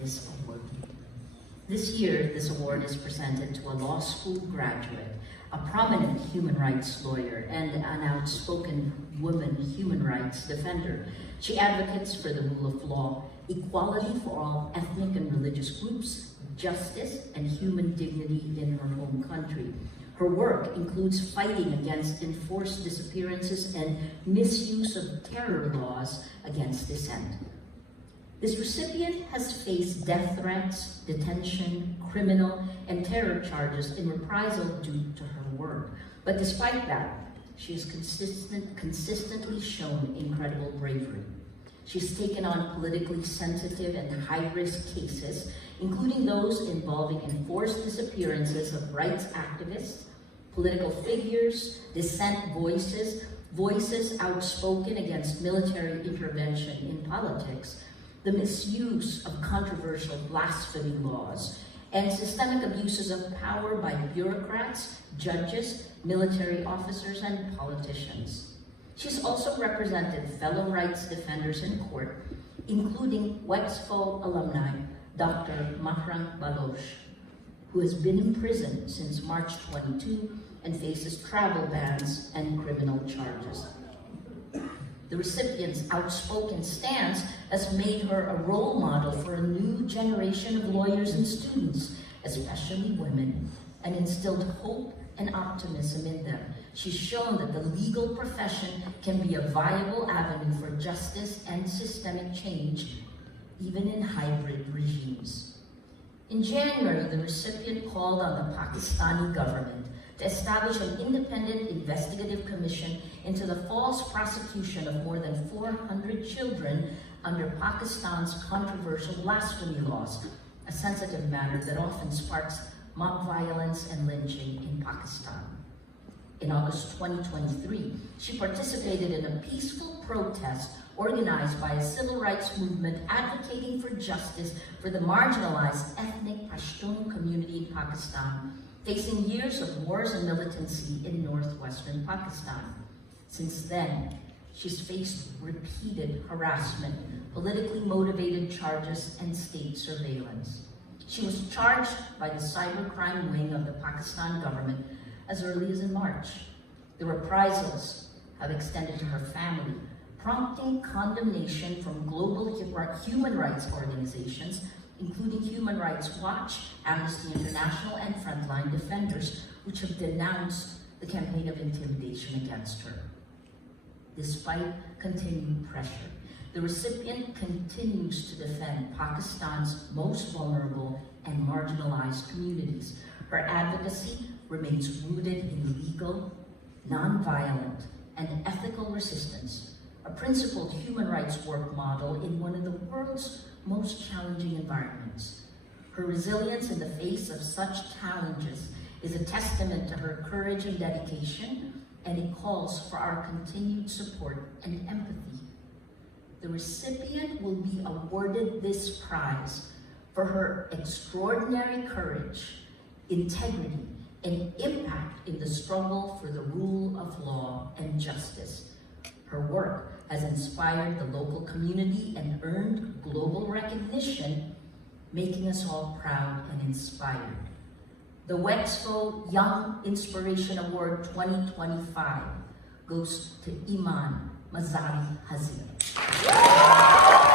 this award. This year, this award is presented to a law school graduate, a prominent human rights lawyer, and an outspoken woman human rights defender. She advocates for the rule of law, equality for all ethnic and religious groups, justice, and human dignity in her home country. Her work includes fighting against enforced disappearances and misuse of terror laws against dissent. This recipient has faced death threats, detention, criminal, and terror charges in reprisal due to her work. But despite that, she has consistently shown incredible bravery. She's taken on politically sensitive and high-risk cases, including those involving enforced disappearances of rights activists, political figures, dissent voices outspoken against military intervention in politics, the misuse of controversial blasphemy laws, and systemic abuses of power by bureaucrats, judges, military officers, and politicians. She's also represented fellow rights defenders in court, including Wexfo alumni Dr. Mahrang Baloch, who has been in prison since March 22 and faces travel bans and criminal charges. The recipient's outspoken stance has made her a role model for a new generation of lawyers and students, especially women, and instilled hope and optimism in them. She's shown that the legal profession can be a viable avenue for justice and systemic change, even in hybrid regimes. In January, the recipient called on the Pakistani government to establish an independent investigative commission into the false prosecution of more than 400 children under Pakistan's controversial blasphemy laws, a sensitive matter that often sparks mob violence and lynching in Pakistan. In August 2023, she participated in a peaceful protest organized by a civil rights movement advocating for justice for the marginalized ethnic Pashtun community in Pakistan, facing years of wars and militancy in northwestern Pakistan. Since then, she's faced repeated harassment, politically motivated charges, and state surveillance. She was charged by the cybercrime wing of the Pakistan government as early as in March. The reprisals have extended to her family, prompting condemnation from global human rights organizations, including Human Rights Watch, Amnesty International, and Frontline Defenders, which have denounced the campaign of intimidation against her. Despite continued pressure, the recipient continues to defend Pakistan's most vulnerable and marginalized communities. Her advocacy remains rooted in legal, nonviolent, and ethical resistance, a principled human rights work model in one of the world's most challenging environments. Her resilience in the face of such challenges is a testament to her courage and dedication, and it calls for our continued support and empathy. The recipient will be awarded this prize for her extraordinary courage, integrity, and impact in the struggle for the rule of law and justice. Her work has inspired the local community and earned global recognition, making us all proud and inspired. The Wexfo Young Inspiration Award 2025 goes to Iman, Mzari Hazir.